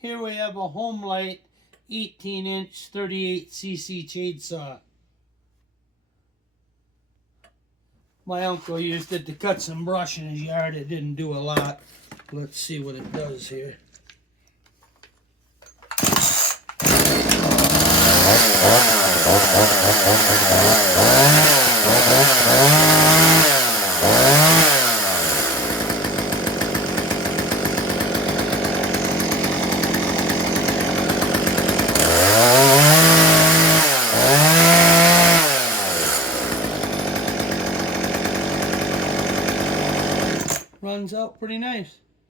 Here we have a homelite 18-inch 38cc chainsaw. My uncle used it to cut some brush in his yard. It didn't do a lot. Let's see what it does here. Runs out pretty nice.